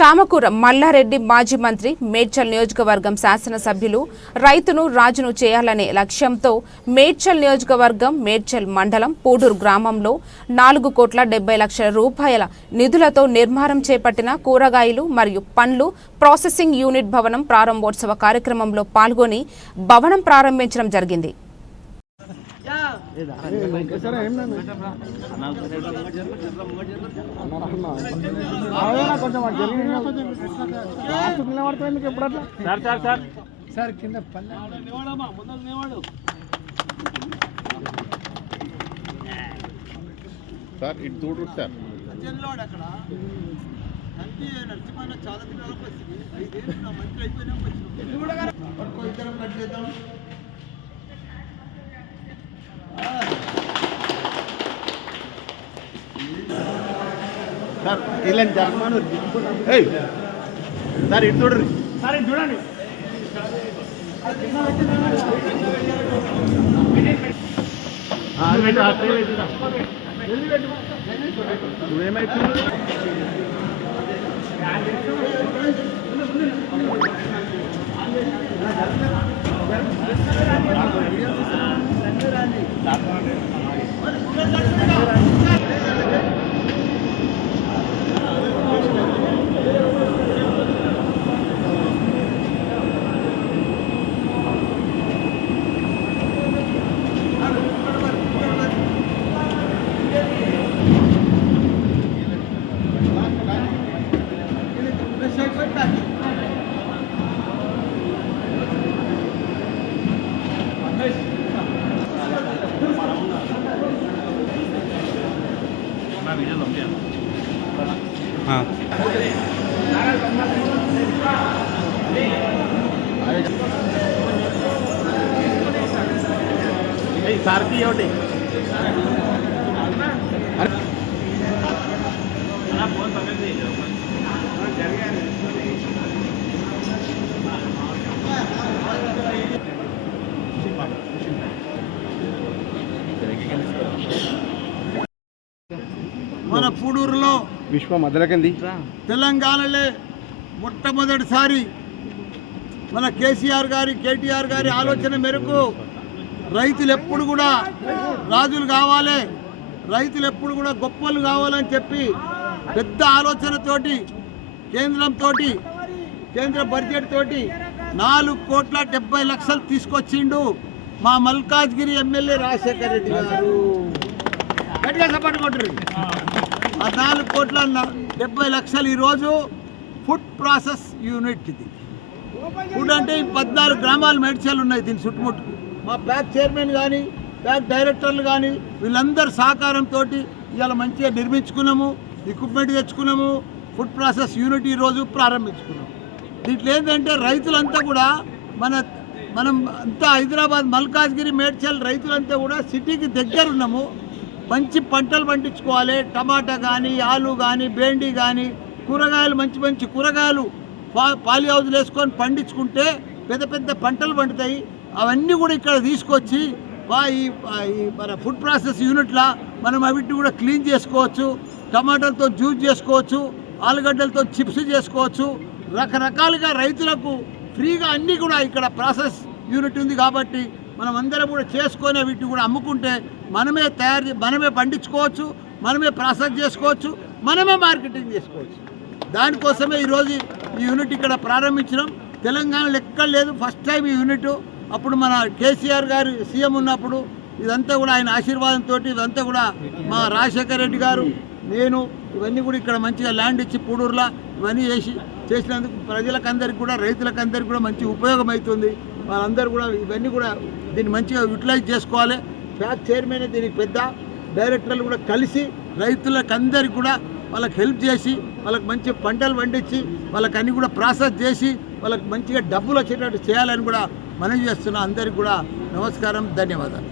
చామకూర మల్లారెడ్డి మాజీ మంత్రి మేడ్చల్ నియోజకవర్గం శాసనసభ్యులు రైతును రాజును చేయాలనే లక్ష్యంతో మేడ్చల్ నియోజకవర్గం మేడ్చల్ మండలం పూడూరు గ్రామంలో 4,70,00,000 రూపాయల నిధులతో నిర్మాణం చేపట్టిన కూరగాయలు మరియు పండ్లు ప్రాసెసింగ్ యూనిట్ భవనం ప్రారంభోత్సవ కార్యక్రమంలో పాల్గొని భవనం ప్రారంభించడం జరిగింది. సార్ ఇలాంటి జగన్మోహన్ సార్ ఇటు చూడండి సార్ ఇటు చూడండి నువ్వేమైతుంది సార్కి ఒకటి మన పూడూరులో విశ్వ మొదలకింది తెలంగాణలో మొట్టమొదటిసారి మన కేసీఆర్ గారి ఆలోచన మేరకు రైతులు ఎప్పుడు కూడా రాజులు కావాలి, రైతులు ఎప్పుడు కూడా గొప్పలు కావాలని చెప్పి పెద్ద ఆలోచనతోటి కేంద్ర బడ్జెట్ తోటి 4,70,00,000 తీసుకొచ్చిండు మా మల్కాజ్గిరి ఎమ్మెల్యే రాజశేఖర్ రెడ్డి గారు. గట్టిగా సపోర్ట్ కొట్టరు. ఆ 4,70,00,000 ఈరోజు ఫుడ్ ప్రాసెస్ యూనిట్. ఇది ఫుడ్ అంటే 14 గ్రామాలు మేడ్చల్ ఉన్నాయి. దీని చుట్టుముట్టుకు మా ప్యాక్ చైర్మన్ కానీ ప్యాక్ డైరెక్టర్లు కానీ వీళ్ళందరూ సహకారంతో ఇవాళ మంచిగా నిర్మించుకున్నాము, ఎక్విప్మెంట్ తెచ్చుకున్నాము, ఫుడ్ ప్రాసెస్ యూనిట్ ఈరోజు ప్రారంభించుకున్నాము. దీంట్లో ఏంటంటే రైతులంతా కూడా మనం అంతా హైదరాబాద్ మల్కాజ్గిరి మేడ్చల్ రైతులంతా కూడా సిటీకి దగ్గర ఉన్నాము. మంచి పంటలు పండించుకోవాలి. టమాటా కానీ, ఆలు కానీ, బెండి కానీ, కూరగాయలు మంచి కూరగాయలు పాలి హౌజులు వేసుకొని పండించుకుంటే పెద్ద పంటలు పండుతాయి. అవన్నీ కూడా ఇక్కడ తీసుకొచ్చి మన ఫుడ్ ప్రాసెస్ యూనిట్లో మనం అవిటిని కూడా క్లీన్ చేసుకోవచ్చు. టమాటాలతో జ్యూస్ చేసుకోవచ్చు, ఆలుగడ్డలతో చిప్స్ చేసుకోవచ్చు. రకరకాలుగా రైతులకు ఫ్రీగా అన్నీ కూడా ఇక్కడ ప్రాసెస్ యూనిట్ ఉంది కాబట్టి మనం అందరం కూడా చేసుకొని వీటిని కూడా అమ్ముకుంటే మనమే పండించుకోవచ్చు, మనమే ప్రాసెస్ చేసుకోవచ్చు, మనమే మార్కెటింగ్ చేసుకోవచ్చు. దానికోసమే ఈరోజు ఈ యూనిట్ ఇక్కడ ప్రారంభించడం. తెలంగాణలో ఎక్కడ లేదు, ఫస్ట్ టైం ఈ యూనిట్. అప్పుడు మన కేసీఆర్ గారు సీఎం ఉన్నప్పుడు ఇదంతా కూడా ఆయన ఆశీర్వాదంతో ఇదంతా కూడా మా రాజశేఖర్ రెడ్డి గారు, నేను ఇవన్నీ కూడా ఇక్కడ మంచిగా ల్యాండ్ ఇచ్చి పూడూరులో ఇవన్నీ చేసినందుకు ప్రజలకందరికీ కూడా రైతులకందరికీ కూడా మంచి ఉపయోగం అవుతుంది. వాళ్ళందరూ కూడా ఇవన్నీ కూడా దీన్ని మంచిగా యూటిలైజ్ చేసుకోవాలి. ప్యాక్ చైర్మన్ దీనికి పెద్ద డైరెక్టర్లు కూడా కలిసి రైతులకందరికీ కూడా వాళ్ళకి హెల్ప్ చేసి వాళ్ళకి మంచి పంటలు పండించి వాళ్ళకి అన్నీ కూడా ప్రాసెస్ చేసి వాళ్ళకి మంచిగా డబ్బులు వచ్చేటట్టు చేయాలని కూడా మనవి చేస్తున్నా. అందరికీ కూడా నమస్కారం, ధన్యవాదాలు.